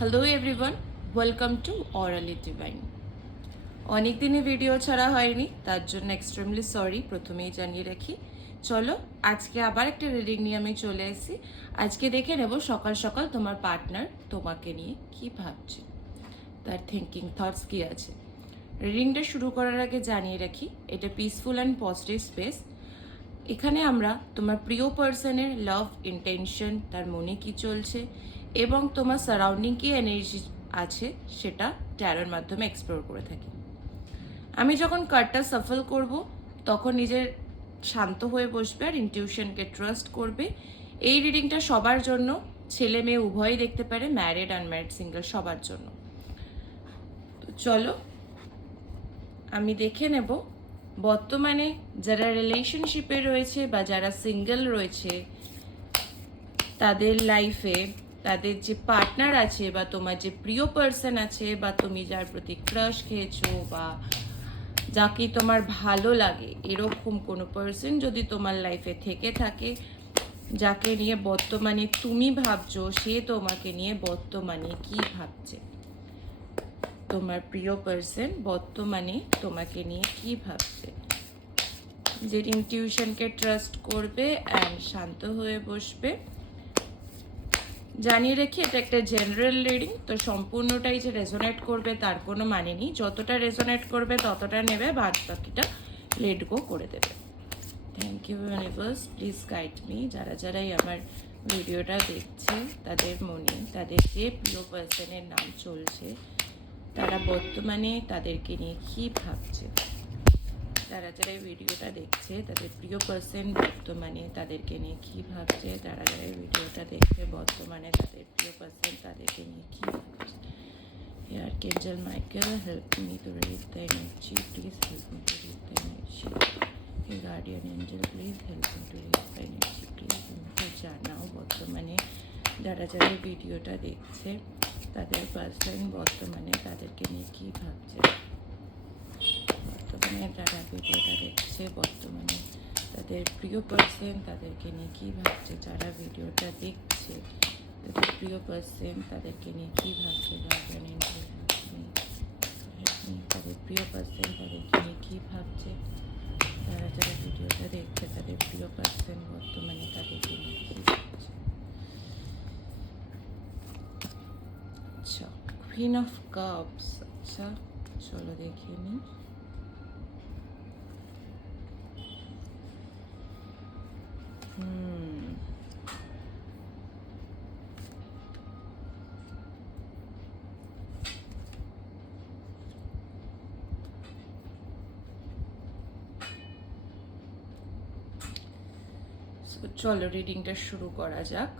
Hello everyone, welcome to অরালি divine. অনেক দিনে video ছাড়া হয়নি, তার জন্য এক্সট্রিমলি সরি প্রথমেই জানিয়ে রাখি। চলো আজকে আবার একটা রিডিং নিয়ে আমি চলে এসেছি। আজকে দেখে নেব সকাল সকাল তোমার পার্টনার তোমাকে নিয়ে কি ভাবছে, তার থিঙ্কিং থটস কি আছে। রিডিংটা শুরু করার আগে জানিয়ে রাখি, এটা পিসফুল অ্যান্ড পজিটিভ স্পেস। এখানে আমরা তোমার প্রিয় পার্সনের লাভ ইন্টেনশন, তার মনে কি চলছে এবং তোমার সারাউন্ডিং কি এনার্জি আছে সেটা ট্যারোর মাধ্যমে এক্সপ্লোর করে থাকি। আমি যখন কার্ডটা সাফল করব তখন নিজের শান্ত হয়ে বসবে আর ইনটিউশনকে ট্রাস্ট করবে। এই রিডিংটা সবার জন্য, ছেলে মেয়ে উভয়ই দেখতে পারে, ম্যারিড আনম্যারিড সিঙ্গেল সবার জন্য। তো চলো আমি দেখে নেব বর্তমানে যারা রিলেশনশিপে রয়েছে বা যারা সিঙ্গেল রয়েছে তাদের লাইফে তাদের যে পার্টনার আছে বা তোমার যে প্রিয় পার্সন আছে বা তুমি যার প্রতি ক্রাশ খেয়েছো বা যাকে তোমার ভালো লাগে এরকম কোনো পার্সন যদি তোমার লাইফে থেকে থাকে, যাকে নিয়ে বর্তমানে তুমি ভাবছো, সে তোমাকে নিয়ে বর্তমানে কি ভাবছে। তোমার প্রিয় পার্সন বর্তমানে তোমাকে নিয়ে কি ভাবছে। যে ইনটিউশনকে ট্রাস্ট করবে অ্যান্ড শান্ত হয়ে বসবে। জানিয়ে রেখে এটা একটা জেনারেল রিডিং, তো সম্পূর্ণটাই যে রেজোনেট করবে তার কোনো মানে নেই। যতটা রেজোনেট করবে ততটা নেবে, বাদ বাকিটা লেট গো করে দেবে। Thank you universe, please guide me. যারা যারাই আমার ভিডিওটা দেখছে তাদের মনে তাদের যে প্রিয় পার্সনের নাম চলছে তারা বর্তমানে তাদেরকে নিয়ে কী ভাবছে। যারা যারা এই ভিডিওটা দেখছে তাদের প্রিয় পার্সন বর্তমানে তাদেরকে নিয়ে কী ভাবছে। যারা যারা এই ভিডিওটা দেখছে বর্তমানে তাদের প্রিয় পার্সন তাদেরকে নিয়ে কী ভাবছে। Archangel Michael, help me to read the energy. Please help me to read the energy. Hey guardian angel, please help me to read the energy. Please আমাকে জানাও বর্তমানে যারা যারা এই ভিডিওটা দেখছে তাদের পার্সন বর্তমানে তাদেরকে নিয়ে কী ভাবছে। বর্তমানে যারা ভিডিওটা দেখছে বর্তমানে তাদের প্রিয় পার্সন তাদেরকে নিয়ে কী ভাবছে। যারা ভিডিওটা দেখছে তাদের প্রিয় পার্সন তাদেরকে নিয়ে কী ভাবছে। গার্ডিয়ান এঞ্জেল তাদের প্রিয় পার্সন তাদেরকে নিয়ে কী ভাবছে। যারা যারা ভিডিওটা দেখছে তাদের প্রিয় পার্সন বর্তমানে তাদেরকে নিয়ে কী ভাবছে। আচ্ছা, কুইন অফ কাপস। আচ্ছা চলো দেখে নিই। চলো রিডিংটা শুরু করা যাক।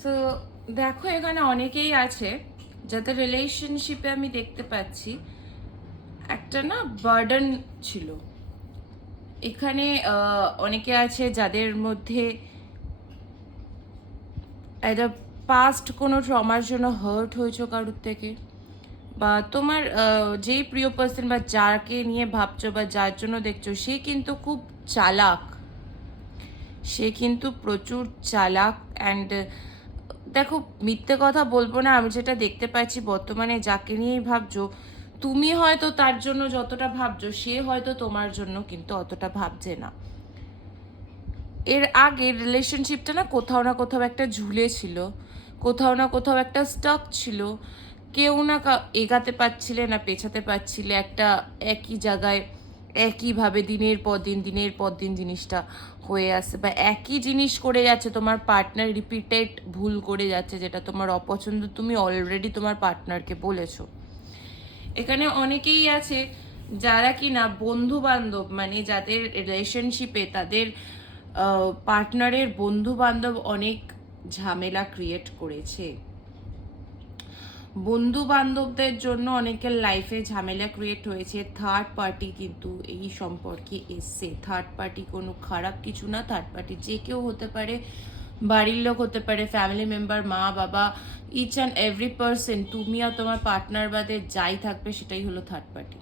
সো দেখো এখানে অনেকেই আছে যাদের রিলেশনশিপে আমি দেখতে পাচ্ছি একটা না বার্ডেন ছিল। এখানে অনেকে আছে যাদের মধ্যে একটা পাস্ট কোনো ট্রমার জন্য হার্ট হয়েছে কারোর থেকে, বা তোমার যেই প্রিয় পার্সন বা যাকে নিয়ে ভাবছো বা যার জন্য দেখছো সে কিন্তু খুব চালাক, সে কিন্তু প্রচুর চালাক। অ্যান্ড দেখো মিথ্যে কথা বলবো না, আমি যেটা দেখতে পাচ্ছি বর্তমানে যাকে নিয়েই ভাবছো তুমি হয়তো তার জন্য যতটা ভাবছো সে হয়তো তোমার জন্য কিন্তু অতটা ভাবছে না। এর আগে রিলেশনশিপটা না কোথাও একটা ঝুলে ছিল, কোথাও না কোথাও একটা স্টাক ছিল। কেউ না এগাতে পারছিলে না পেছাতে পারছিলে, একটা একই জায়গায় একইভাবে দিনের পর দিন জিনিসটা হয়ে আসছে, বা একই জিনিস করে যাচ্ছে। তোমার পার্টনার রিপিটেড ভুল করে যাচ্ছে যেটা তোমার অপছন্দ, তুমি অলরেডি তোমার পার্টনারকে বলেছো। এখানে অনেকেই আছে যারা কি না বন্ধু বান্ধব, মানে যাদের রিলেশনশিপে তাদের পার্টনারের বন্ধু বান্ধব অনেক ঝামেলা ক্রিয়েট করেছে। বন্ধু বান্ধবদের জন্য অনেকের লাইফে ঝামেলা ক্রিয়েট হয়েছে। থার্ড পার্টি কিন্তু এই সম্পর্কে এসছে। থার্ড পার্টি কোনো খারাপ কিছু না, থার্ড পার্টি যে কেউ হতে পারে, বাড়ির লোক হতে পারে, ফ্যামিলি মেম্বার, মা বাবা, ইচ অ্যান্ড এভরি পার্সন, তুমি আর তোমার পার্টনার বাদে যাই থাকবে সেটাই হলো থার্ড পার্টি।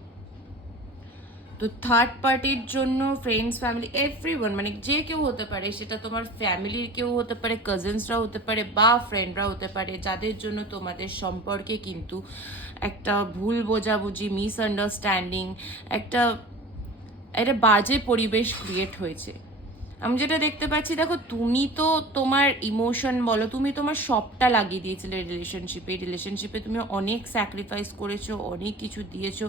তো থার্ড পার্টির জন্য ফ্রেন্ডস, ফ্যামিলি, এভরিওয়ান, মানে যে কেউ হতে পারে, সেটা তোমার ফ্যামিলির কেউ হতে পারে, কাজিনসরা হতে পারে বা ফ্রেন্ডরা হতে পারে, যাদের জন্য তোমাদের সম্পর্কে কিন্তু একটা ভুল বোঝাবুঝি, মিসআন্ডারস্ট্যান্ডিং, একটা একটা বাজে পরিবেশ ক্রিয়েট হয়েছে। আমি যেটা দেখতে পাচ্ছি, দেখো তুমি তো তোমার ইমোশন বলো, তুমি তোমার সবটা লাগিয়ে দিয়েছিলে রিলেশনশিপে তুমি অনেক স্যাক্রিফাইস করেছো, অনেক কিছু দিয়েছো,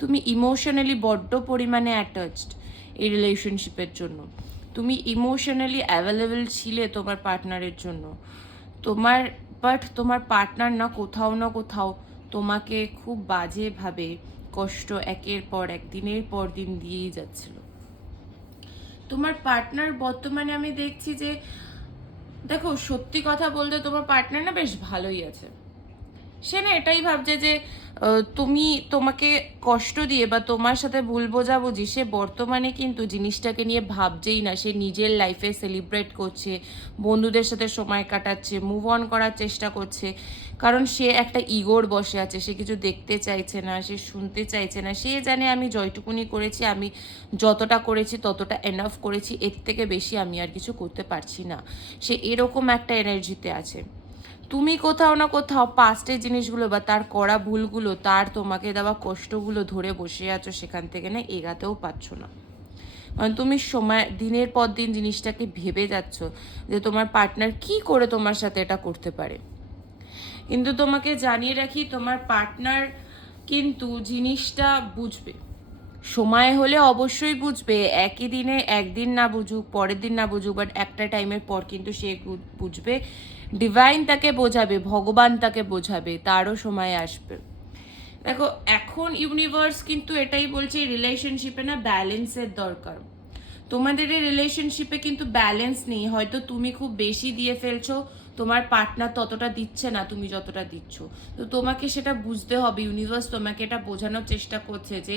তুমি ইমোশনালি বড্ড পরিমাণে অ্যাটাচড এই রিলেশনশিপের জন্য, তুমি ইমোশনালি অ্যাভেলেবেল ছিলে তোমার পার্টনারের জন্য, তোমার পার্টনার না কোথাও তোমাকে খুব বাজেভাবে কষ্ট একের পর এক, দিনের পর দিন দিয়েই যাচ্ছিল। তোমার পার্টনার বর্তমানে আমি দেখছি যে, দেখো সত্যি কথা বলতে তোমার পার্টনার না বেশ ভালোই আছে। সে না এটাই ভাবছে যে তোমাকে কষ্ট দিয়ে বা তোমার সাথে ভুল বোঝাবুঝি, সে বর্তমানে কিন্তু জিনিসটাকে নিয়ে ভাবছেই না। সে নিজের লাইফে সেলিব্রেট করছে, বন্ধুদের সাথে সময় কাটাচ্ছে, মুভ অন করার চেষ্টা করছে, কারণ সে একটা ইগোর বসে আছে। সে কিছু দেখতে চাইছে না, সে শুনতে চাইছে না। সে জানে আমি যতটুকুনি করেছি, আমি যতটা করেছি ততটা এনাফ করেছি, এর থেকে বেশি আমি আর কিছু করতে পারছি না। সে এরকম একটা এনার্জিতে আছে। তুমি কোথাও না কোথাও পাস্টের জিনিসগুলো বা তার করা ভুলগুলো, তার তোমাকে দেওয়া কষ্টগুলো ধরে বসে আছো, সেখান থেকে না এগাতেও পারছো না। কারণ তুমি সময় দিনের পর দিন জিনিসটাকে ভেবে যাচ্ছ যে তোমার পার্টনার কি করে তোমার সাথে এটা করতে পারে। কিন্তু তোমাকে জানিয়ে রাখি, তোমার পার্টনার কিন্তু জিনিসটা বুঝবে, সময় হলে অবশ্যই বুঝবে। একই দিনে একদিন না বুঝুক, পরের দিন না বুঝুক, বাট একটা টাইমের পর কিন্তু সে বুঝবে। ডিভাইন তাকে বোঝাবে, ভগবান তাকে বোঝাবে, তারও সময় আসবে। দেখো এখন ইউনিভার্স কিন্তু এটাই বলছে, রিলেশনশিপে না ব্যালেন্সের দরকার। তোমাদের এই রিলেশনশিপে কিন্তু ব্যালেন্স নেই। হয়তো তুমি খুব বেশি দিয়ে ফেলছো, তোমার পার্টনার ততটা দিচ্ছে না তুমি যতটা দিচ্ছ। তো তোমাকে সেটা বুঝতে হবে। ইউনিভার্স তোমাকে এটা বোঝানোর চেষ্টা করছে যে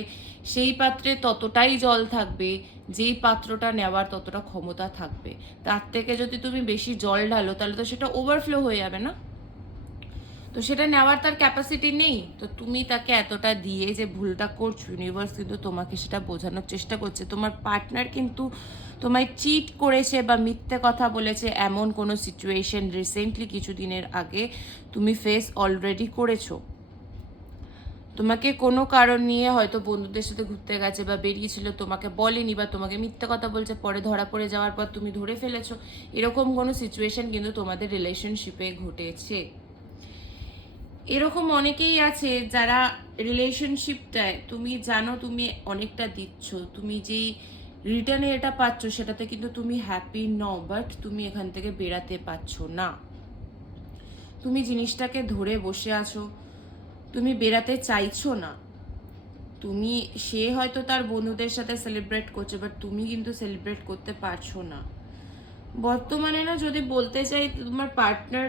সেই পাত্রে ততটাই জল থাকবে যেই পাত্রটা নেওয়ার ততটা ক্ষমতা থাকবে। তার থেকে যদি তুমি বেশি জল ঢালো তাহলে তো সেটা ওভারফ্লো হয়ে যাবে না, তো সেটা নেওয়ার তার ক্যাপাসিটি নেই। তো তুমি তাকে এতটা দিয়ে যে ভুলটা করছো, ইউনিভার্স কিন্তু তোমাকে সেটা বোঝানোর চেষ্টা করছে। তোমার পার্টনার কিন্তু তোমায় চিট করেছে বা মিথ্যে কথা বলেছে, এমন কোনো সিচুয়েশন রিসেন্টলি কিছুদিনের আগে তুমি ফেস অলরেডি করেছো। তোমাকে কোনো কারণ নিয়ে হয়তো বন্ধুদের সাথে ঘুরতে গেছে বা বেরিয়েছিল, তোমাকে বলেনি বা তোমাকে মিথ্যে কথা বলছে, পরে ধরা পড়ে যাওয়ার পর তুমি ধরে ফেলেছো। এরকম কোনো সিচুয়েশন কিন্তু তোমাদের রিলেশনশিপে ঘটেছে। এরকম অনেকেই আছে যারা রিলেশনশিপটায়, তুমি জানো তুমি অনেকটা দিচ্ছ, তুমি যেই রিটার্নে এটা পাচ্ছ সেটাতে কিন্তু তুমি হ্যাপি নও, বাট তুমি এখান থেকে বেরাতে পারছো না। তুমি জিনিসটাকে ধরে বসে আছো, তুমি বেরাতে চাইছো না। তুমি, সে হয়তো তার বন্ধুদের সাথে সেলিব্রেট করছে, বাট তুমি কিন্তু সেলিব্রেট করতে পারছো না বর্তমানে। না যদি বলতে চাই, তোমার পার্টনার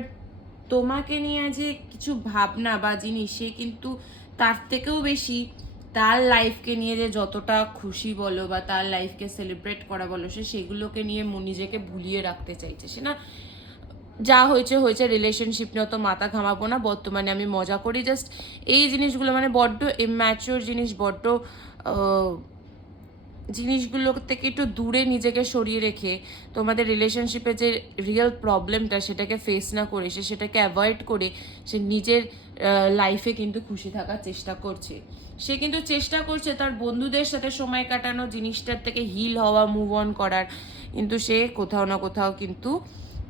তোমাকে নিয়ে যে কিছু ভাবনা বা জিনিস, সে কিন্তু তার থেকেও বেশি তার লাইফকে নিয়ে যে যতটা খুশি বলো বা তার লাইফকে সেলিব্রেট করা বলো, সে সেগুলোকে নিয়ে নিজেকে ভুলিয়ে রাখতে চাইছে। সে না, যা হয়েছে হয়েছে, রিলেশনশিপ নিয়ে অত মাথা ঘামাবো না, বর্তমানে আমি মজা করি। জাস্ট এই জিনিসগুলো মানে বড্ড ইম্যাচিওর জিনিস, বড্ড জিনিসগুলো থেকে একটু দূরে নিজেকে সরিয়ে রেখে তোমাদের রিলেশনশিপে যে রিয়েল প্রবলেমটা সেটাকে ফেস না করে, সে সেটাকে অ্যাভয়েড করে সে নিজের লাইফে কিন্তু খুশি থাকার চেষ্টা করছে। সে কিন্তু চেষ্টা করছে তার বন্ধুদের সাথে সময় কাটানো, জিনিসটার থেকে হিল হওয়া, মুভ অন করার, কিন্তু সে কোথাও না কোথাও কিন্তু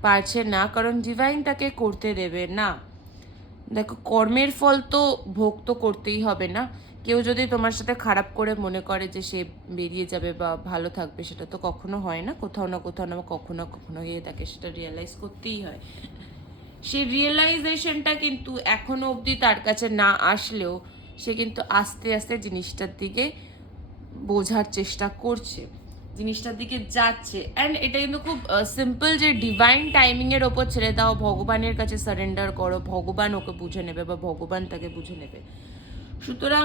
পারছে না, কারণ ডিভাইন তাকে করতে দেবে না। দেখো কর্মের ফল তো ভোগ তো করতেই হবে না। কেউ যদি তোমার সাথে খারাপ করে মনে করে যে সে বেরিয়ে যাবে বা ভালো থাকবে, সেটা তো কখনো হয় না। কোথাও না কখনো গিয়ে তাকে সেটা রিয়েলাইজ করতেই হয়। সেই রিয়েলাইজেশনটা কিন্তু এখনো অবধি তার কাছে না আসলেও সে কিন্তু আস্তে আস্তে জিনিসটার দিকে বোঝার চেষ্টা করছে, জিনিসটার দিকে যাচ্ছে। অ্যান্ড এটা কিন্তু খুব সিম্পল, যে ডিভাইন টাইমিংয়ের ওপর ছেড়ে দাও, ভগবানের কাছে সারেন্ডার করো, ভগবান ওকে বুঝে নেবে বা ভগবান তাকে বুঝে নেবে। সুতরাং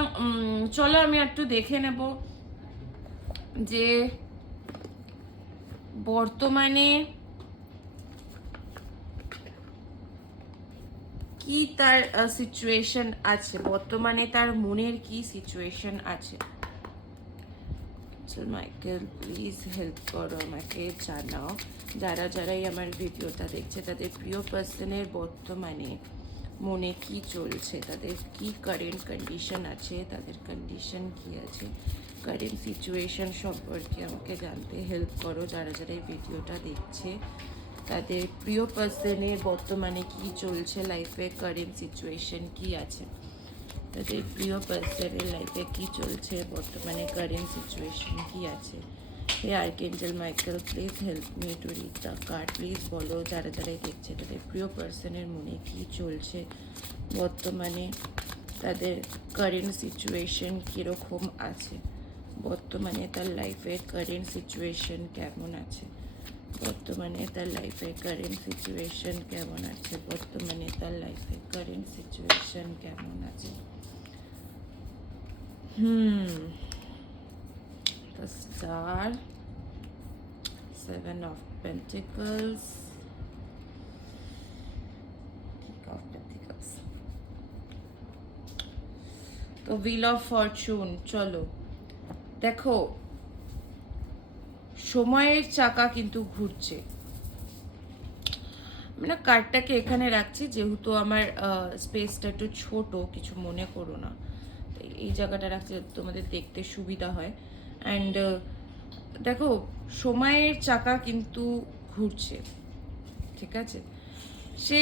চলো আমি একটু দেখে নেব যে বর্তমানে কি তার সিচুয়েশন আছে, বর্তমানে তার মনের কি সিচুয়েশন আছে। মাইকেল প্লিজ হেল্প করো, আমাকে জানাও। যারা যারাই আমার ভিডিওটা দেখছে তাদের প্রিয় পার্সনের বর্তমানে মনে কি চলছে, তাদের কি কারেন্ট কন্ডিশন আছে, তাদের কন্ডিশন কি আছে, কারেন্ট সিচুয়েশন সম্পর্কে আমাকে জানতে হেল্প করো। যারা যারা এই ভিডিওটা দেখছে তাদের প্রিয় পার্সনের বর্তমানে কি চলছে, লাইফে কারেন্ট সিচুয়েশন কি আছে, তাদের প্রিয় পার্সনের লাইফে কি চলছে, বর্তমানে কারেন্ট সিচুয়েশন কি আছে। Hey archangel Michael please help me to read the card. Please বলো যারা যারাই দেখছে তাদের প্রিয় পার্সনের মনে কি চলছে, বর্তমানে তাদের কারেন্ট সিচুয়েশন কীরকম আছে, বর্তমানে তার লাইফের কারেন্ট সিচুয়েশন কেমন আছে, বর্তমানে তার লাইফের কারেন্ট সিচুয়েশন কেমন আছে, বর্তমানে তার লাইফের কারেন্ট সিচুয়েশন কেমন আছে। The Star, Seven of Pentacles, King of Pentacles, তো Wheel of Fortune। চলো দেখো, সময়ের চাকা কিন্তু ঘুরছে। মানে কার্ডটাকে এখানে রাখছি যেহেতু আমার স্পেসটা একটু ছোট, কিছু মনে করো না, এই জায়গাটা রাখছি তোমাদের দেখতে সুবিধা হয়। অ্যান্ড দেখো, সময়ের চাকা কিন্তু ঘুরছে, ঠিক আছে। সে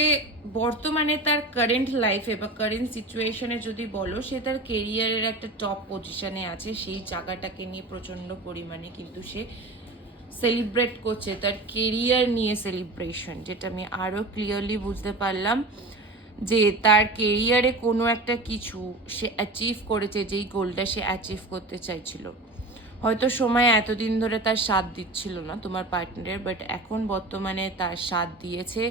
বর্তমানে তার কারেন্ট লাইফে বা কারেন্ট সিচুয়েশনে যদি বলো, সে তার কেরিয়ারের একটা টপ পজিশনে আছে, সেই জায়গাটাকে নিয়ে প্রচণ্ড পরিমাণে কিন্তু সে সেলিব্রেট করছে, তার কেরিয়ার নিয়ে সেলিব্রেশন, যেটা আমি আরও ক্লিয়ারলি বুঝতে পারলাম যে তার কেরিয়ারে কোনো একটা কিছু সে অ্যাচিভ করেছে, যেই গোলটা সে অ্যাচিভ করতে চাইছিল। হয়তো সময় এতদিন ধরে তার সাথ দিচ্ছিল না তোমার পার্টনারের, বাট এখন বর্তমানে তার সাথ দিয়েছে।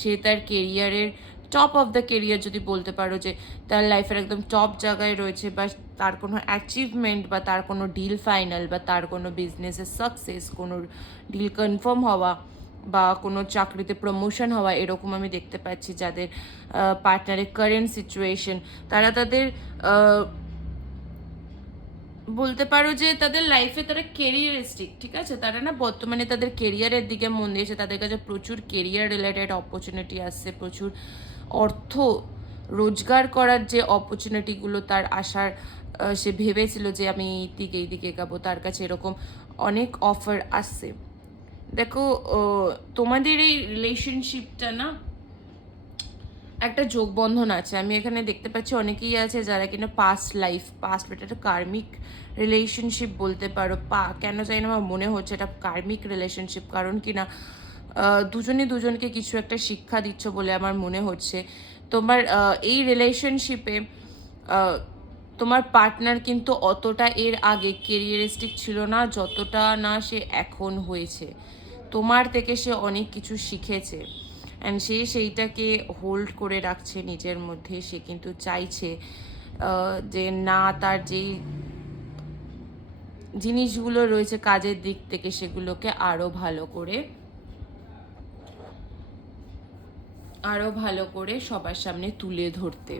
সে তার কেরিয়ারের টপ অফ দ্য কেরিয়ার যদি বলতে পারো, যে তার লাইফের একদম টপ জায়গায় রয়েছে, বা তার কোনো অ্যাচিভমেন্ট বা তার কোনো ডিল ফাইনাল বা তার কোনো বিজনেসের সাকসেস, কোনো ডিল কনফার্ম হওয়া বা কোনো চাকরিতে প্রমোশন হওয়া, এরকম আমি দেখতে পাচ্ছি। যাদের পার্টনারের কারেন্ট সিচুয়েশন, তারা তাদের বলতে পারো যে তাদের লাইফে তারা কেরিয়ারিস্টিক, ঠিক আছে, তারা না বর্তমানে তাদের কেরিয়ারের দিকে মন দিয়েছে। তাদের কাছে প্রচুর কেরিয়ার রিলেটেড অপরচুনিটি আসছে, প্রচুর অর্থ রোজগার করার যে অপরচুনিটিগুলো তার আসার, সে ভেবেছিল যে আমি এই দিকে এগাবো, তার কাছে এরকম অনেক অফার আসছে। দেখো, তোমাদের এই রিলেশনশিপটা না একটা যোগবন্ধন আছে। আমি এখানে দেখতে পাচ্ছি অনেকেই আছে যারা কিনা পাস্ট একটা কার্মিক রিলেশনশিপ বলতে পারো। কেন জানি না আমার মনে হচ্ছে এটা কার্মিক রিলেশনশিপ, কারণ কিনা দুজনে দুজনকে কিছু একটা শিক্ষা দিচ্ছ বলে আমার মনে হচ্ছে। তোমার এই রিলেশনশিপে তোমার পার্টনার কিন্তু অতটা এর আগে কেরিয়ারিস্টিক ছিল না, যতটা না সে এখন হয়েছে। তোমার থেকে সে অনেক কিছু শিখেছে, অ্যান্ড সে সেইটাকে হোল্ড করে রাখছে নিজের মধ্যে। সে কিন্তু চাইছে যে না, তার যেই জিনিসগুলো রয়েছে কাজের দিক থেকে, সেগুলোকে আরও ভালো করে সবার সামনে তুলে ধরতে।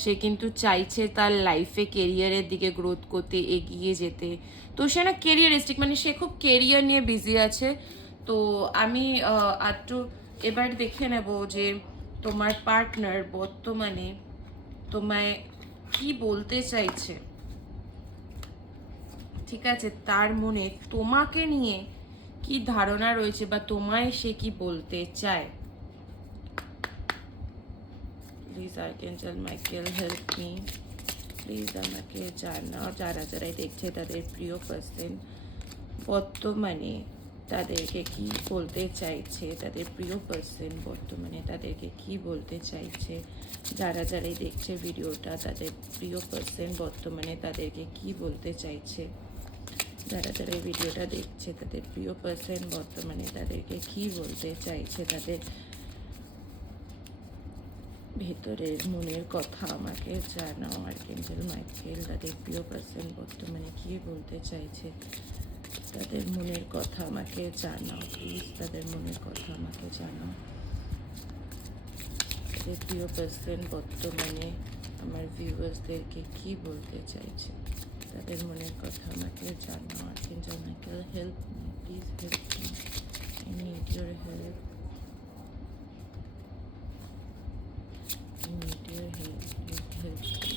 সে কিন্তু চাইছে তার লাইফে কেরিয়ারের দিকে গ্রোথ করতে, এগিয়ে যেতে। তো সে না কেরিয়ারিস্টিক, মানে সে খুব কেরিয়ার নিয়ে বিজি আছে। তো আমি একটু এবার দেখে নেব যে তোমার পার্টনার বর্তমানে তোমায় কি বলতে চাইছে, ঠিক আছে, তার মনে তোমাকে নিয়ে কি ধারণা রয়েছে বা তোমায় সে কি বলতে চায়। Please archangel Michael help me, please আমাকে জানাও। যারা যারাই দেখছে তাদের প্রিয় পার্সন বর্তমানে তাদেরকে কি বলতে চাইছে, তাদের প্রিয় পার্সন বর্তমানে তাদেরকে কি বলতে চাইছে। যারা যারাই দেখছে ভিডিওটা, তাদের প্রিয় পার্সন বর্তমানে তাদেরকে কি বলতে চাইছে। যারা যারা এই ভিডিওটা দেখছে তাদের প্রিয় পার্সন বর্তমানে তাদেরকে কি বলতে চাইছে, তাদের ভেতরের মনের কথা আমাকে জানাও। আর্কেঞ্জেল মাইকেল, তাদের প্রিয় পার্সন বর্তমানে কি বলতে চাইছে, তাদের মনের কথা আমাকে জানাও প্লিজ, তাদের মনের কথা আমাকে জানাও। যে প্রিয় পার্সন বর্তমানে আমার ভিউয়ার্সদেরকে কি বলতে চাইছে, তাদের মনের কথা আমাকে জানাও। Archangel Michael, help me, please help me, I need your help, I need your help, please help me.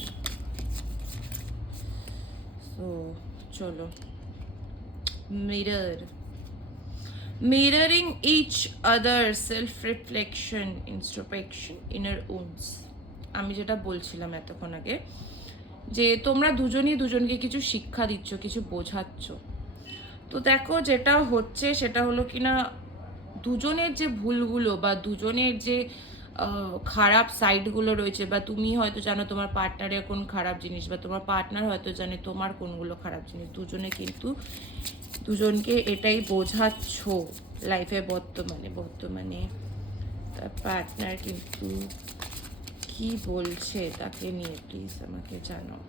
So চলো, mirror, mirroring each other, self reflection, introspection, inner wounds। আমি যেটা বলছিলাম এতক্ষণ আগে, যে তোমরা দুজনই দুজনকে কিছু শিক্ষা দিচ্ছ, কিছু বোঝাচ্ছ। তো দেখো যেটা হচ্ছে সেটা হলো কিনা, দুজনের যে ভুলগুলো বা দুজনের যে খারাপ সাইডগুলো রয়েছে, বা তুমি হয়তো জানো তোমার পার্টনারের কোন খারাপ জিনিস, বা তোমার পার্টনার হয়তো জানে তোমার কোনগুলো খারাপ জিনিস, দুজনে কিন্তু দুজনকে এটাই বোঝাচ্ছ লাইফে। বর্তমানে তার পার্টনার কিন্তু কি বলছে তাকে নিয়ে, প্লিজ আমাকে জানাও।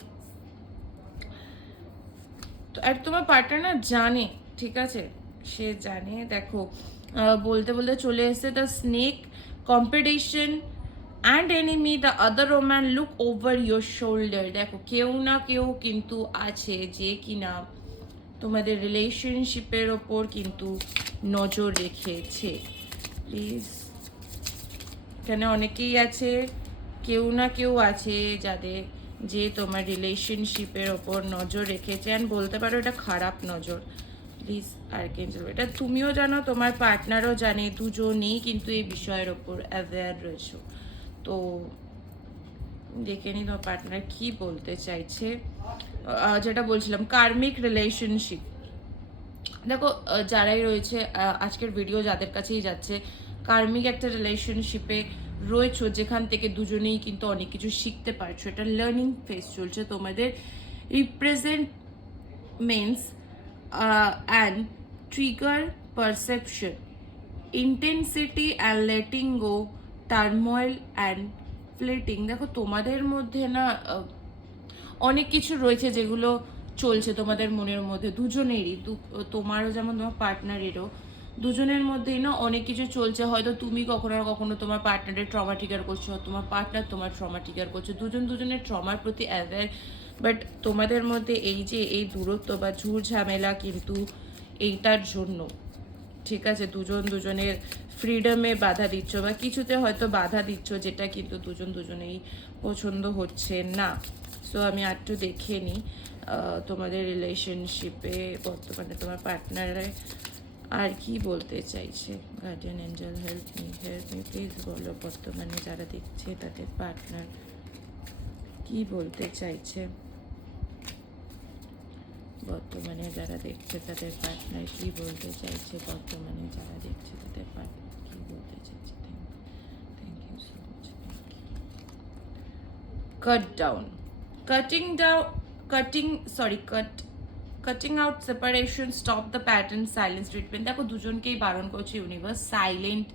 তো আর তোমার পার্টনার না জানে, ঠিক আছে, সে জানে। দেখো বলতে বলতে চলে এসেছে, the snake, competition and enemy, the other woman, look over your shoulder. দেখো কেউ না কেউ কিন্তু আছে যে কিনা তোমাদের রিলেশনশিপের ওপর কিন্তু নজর রেখেছে। প্লিজ, এখানে অনেকেই আছে, কেউ না কেউ আছে যাদের, যে তোমার রিলেশনশিপের ওপর নজর রেখেছে, অ্যান্ড বলতে পারো এটা খারাপ নজর। প্লিজ আর্কেঞ্জেল, এটা তুমিও জানো, তোমার পার্টনারও জানে, দুজনেই কিন্তু এই বিষয়ের ওপর অ্যাওয়্যার রয়েছে। তো দেখে নি তোমার পার্টনার কি বলতে চাইছে। যেটা বলছিলাম, কার্মিক রিলেশনশিপ। দেখো যারাই রয়েছে, আজকের ভিডিও যাদের কাছেই যাচ্ছে, কার্মিক একটা রিলেশনশিপে রয়েছো যেখান থেকে দুজনেই কিন্তু অনেক কিছু শিখতে পারছো। এটা লার্নিং ফেজ চলছে তোমাদের। Represent means and trigger perception, intensity and letting go, turmoil and fleeting। দেখো তোমাদের মধ্যে না অনেক কিছু রয়েছে যেগুলো চলছে তোমাদের মনের মধ্যে দুজনেরই, তোমারও যেমন তোমার পার্টনারেরও, দুজনের মধ্যেই না অনেক কিছু চলছে। হয়তো তুমি কখনো না কখনো তোমার পার্টনারের ট্রমা ট্রিগার করছো, তোমার পার্টনার তোমার ট্রমা ট্রিগার করছো, দুজন দুজনের ট্রমার প্রতি অ্যাওয়্যার। বাট তোমাদের মধ্যে এই যে এই দূরত্ব বা ঝুট ঝামেলা কিন্তু এইটার জন্য, ঠিক আছে, দুজন দুজনের ফ্রিডমে বাধা দিচ্ছ বা কিছুতে হয়তো বাধা দিচ্ছ, যেটা কিন্তু দুজন দুজনেই পছন্দ হচ্ছে না। সো আমি একটু দেখে নিই তোমাদের রিলেশনশিপে বর্তমানে তোমার পার্টনারে আর কি বলতে চাইছে। Guardian Angel, help me please বলো, বর্তমানে যারা দেখছে তাদের পার্টনার কি বলতে চাইছে। বর্তমানে যারা দেখছে তাদের পার্টনার কি বলতে চাইছে, বর্তমানে যারা দেখছে তাদের পার্টনার কি বলতে চাইছে। Thank you so much. Cut down, cutting out separation, stop the pattern, silence treatment. দেখো দুজনকেই বারণ করছে ইউনিভার্স সাইলেন্ট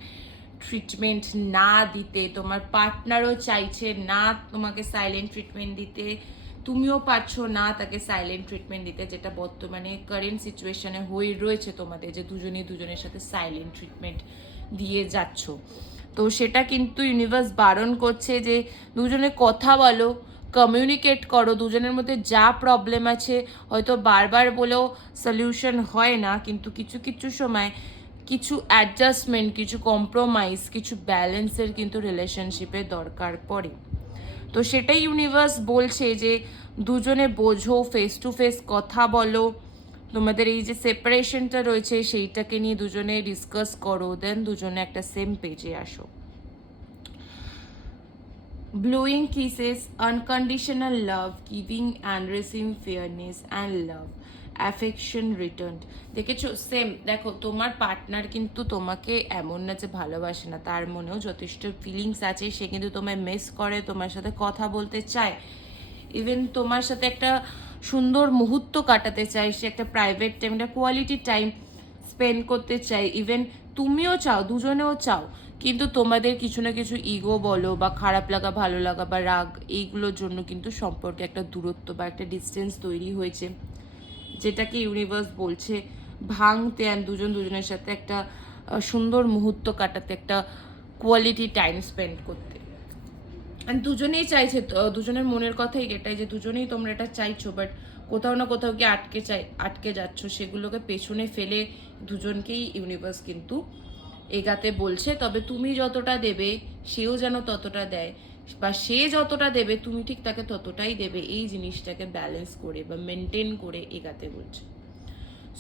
ট্রিটমেন্ট না দিতে। তোমার পার্টনারও চাইছে না তোমাকে সাইলেন্ট ট্রিটমেন্ট দিতে, তুমিও পারছো না তাকে সাইলেন্ট ট্রিটমেন্ট দিতে, যেটা বর্তমানে কারেন্ট সিচুয়েশনে হয়ে রয়েছে তোমাদের, যে দুজনেই দুজনের সাথে সাইলেন্ট ট্রিটমেন্ট দিয়ে যাচ্ছ। তো সেটা কিন্তু ইউনিভার্স বারণ করছে যে দুজনে কথা বলো, কমিউনিকেট করো। দুজনের মধ্যে যা প্রবলেম আছে হয়তো বারবার বলেও সলিউশন হয় না, কিন্তু কিছু কিছু সময় কিছু অ্যাডজাস্টমেন্ট, কিছু কম্প্রোমাইজ, কিছু ব্যালেন্সের কিন্তু রিলেশনশিপে দরকার পড়ে। তো সেটাই ইউনিভার্স বলছে যে দুজনে বোঝো, ফেস টু ফেস কথা বলো, তোমাদের এই যে সেপারেশনটা রয়েছে সেইটাকে নিয়ে দুজনে ডিসকাস করো, দেন দুজনে একটা সেম পেজে আসো। Blowing kisses, unconditional love, giving and receiving fairness and love, affection returned. দেখেছো সেম, দেখো তোমার পার্টনার কিন্তু তোমাকে এমন না যে ভালোবাসে না, তার মনেও যথেষ্ট ফিলিংস আছে, সে কিন্তু তোমায় মিস করে, তোমার সাথে কথা বলতে চায়, ইভেন তোমার সাথে একটা সুন্দর মুহূর্ত কাটাতে চায়, সে একটা প্রাইভেট টাইম, একটা কোয়ালিটি টাইম স্পেন্ড করতে চাই, ইভেন তুমিও চাও, দুজনেও চাও, কিন্তু তোমাদের কিছু না কিছু ইগো বলো বা খারাপ লাগা, ভালো লাগা বা রাগ, এইগুলোর জন্য কিন্তু সম্পর্কে একটা দূরত্ব বা একটা ডিস্টেন্স তৈরি হয়েছে, যেটাকে ইউনিভার্স বলছে ভাঙতে, অ্যান্ড দুজন দুজনের সাথে একটা সুন্দর মুহূর্ত কাটাতে, একটা কোয়ালিটি টাইম স্পেন্ড করতে। And দুজনেই চাইছে, দুজনের মনের কথাই এটাই যে দুজনেই তোমরা এটা চাইছো, বাট কোথাও না কোথাও গিয়ে আটকে যাচ্ছ, সেগুলোকে পেছনে ফেলে দুজনকেই ইউনিভার্স কিন্তু এগাতে বলছে। তবে তুমি যতটা দেবে সেও যেন ততটা দেয়, বা সে যতটা দেবে তুমি ঠিক তাকে ততটাই দেবে, এই জিনিসটাকে ব্যালেন্স করে বা মেনটেন করে এগাতে বলছে।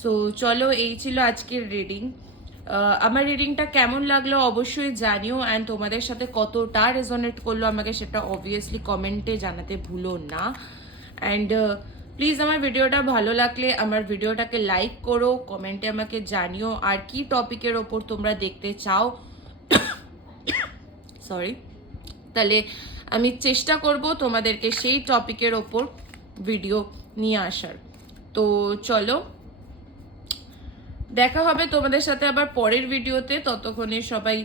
সো চলো, এই ছিল আজকের রিডিং। আমার রিডিংটা কেমন লাগলো অবশ্যই জানিও, অ্যান্ড তোমাদের সাথে কতটা রেজোনেট করলো আমাকে সেটা অবভিয়াসলি কমেন্টে জানাতে ভুলো না। অ্যান্ড প্লিজ আমার ভিডিওটা ভালো লাগলে আমার ভিডিওটাকে লাইক করো, কমেন্টে আমাকে জানিও আর কি টপিকের ওপর তোমরা দেখতে চাও। সরি, তাহলে আমি চেষ্টা করব তোমাদেরকে সেই টপিকের ওপর ভিডিও নিয়ে আসার। তো চলো, দেখা হবে তোমাদের সাথে আবার পরের ভিডিওতে। ততক্ষণে সবাই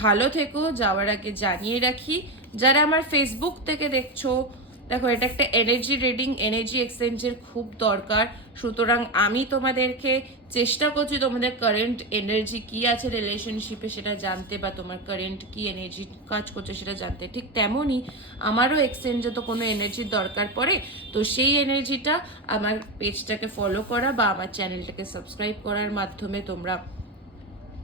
ভালো থেকো। যাওয়ার আগে জানিয়ে রাখি, যারা আমার ফেসবুক থেকে দেখছো, দেখো এটা একটা এনার্জি রিডিং, এনার্জি এক্সচেঞ্জের খুব দরকার। সুতরাং আমি তোমাদেরকে চেষ্টা করছি তোমাদের কারেন্ট এনার্জি কি আছে রিলেশনশিপে সেটা জানতে, বা তোমার কারেন্ট কি এনার্জি কাজ করছে সেটা জানতে। ঠিক তেমনই আমারও এক্সচেঞ্জে তো কোনো এনার্জির দরকার পড়ে, তো সেই এনার্জিটা আমার পেজটাকে ফলো করা বা আমার চ্যানেলটাকে সাবস্ক্রাইব করার মাধ্যমে তোমরা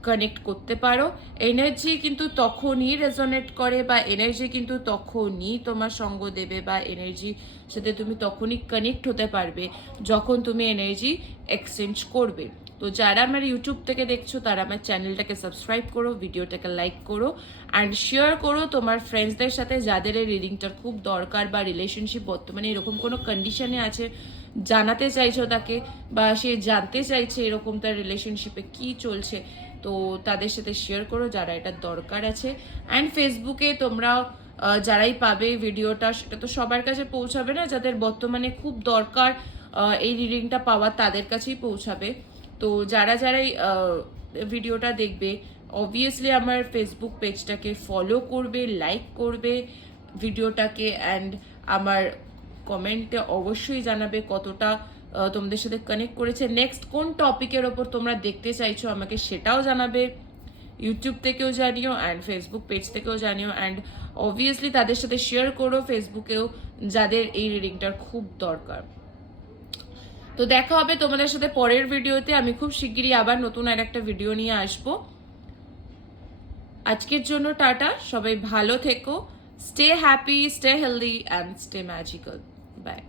কানেক্ট করতে পারো। এনার্জি কিন্তু তখনই রেজোনেট করে, বা এনার্জি কিন্তু তখনই তোমার সঙ্গ দেবে, বা এনার্জি সাথে তুমি তখনই কানেক্ট হতে পারবে যখন তুমি এনার্জি এক্সচেঞ্জ করবে। তো যারা আমার ইউটিউব থেকে দেখছো তারা আমার চ্যানেলটাকে সাবস্ক্রাইব করো, ভিডিওটাকে লাইক করো অ্যান্ড শেয়ার করো তোমার ফ্রেন্ডসদের সাথে, যাদের এই রিডিংটার খুব দরকার, বা রিলেশনশিপ বর্তমানে এরকম কোনো কন্ডিশনে আছে জানাতে চাইছো তাকে, বা সে জানতে চাইছে এরকম তার রিলেশনশিপে কি চলছে, তো তাদের সাথে শেয়ার করো যারা এটা দরকার আছে। অ্যান্ড ফেসবুকে তোমরা যারাই পাবে ভিডিওটা, সেটা তো সবার কাছে পৌঁছাবে না, যাদের বর্তমানে খুব দরকার এই রিডিংটা পাওয়া তাদের কাছেই পৌঁছাবে। তো যারাই ভিডিওটা দেখবে অবভিয়াসলি আমার ফেসবুক পেজটাকে ফলো করবে, লাইক করবে ভিডিওটাকে, অ্যান্ড আমার কমেন্টে অবশ্যই জানাবে কতটা তোমাদের সাথে কানেক্ট করেছে। নেক্সট কোন টপিকের ওপর তোমরা দেখতে চাইছো আমাকে সেটাও জানাবে, ইউটিউব থেকেও জানিও অ্যান্ড ফেসবুক পেজ থেকেও জানিও। অ্যান্ড অবভিয়াসলি তাদের সাথে শেয়ার করো ফেসবুকেও, যাদের এই রিডিংটার খুব দরকার। তো দেখা হবে তোমাদের সাথে পরের ভিডিওতে। আমি খুব শিগগিরই আবার নতুন আর একটা ভিডিও নিয়ে আসবো। আজকের জন্য টাটা, সবাই ভালো থেকো, stay happy, stay healthy and stay magical. By.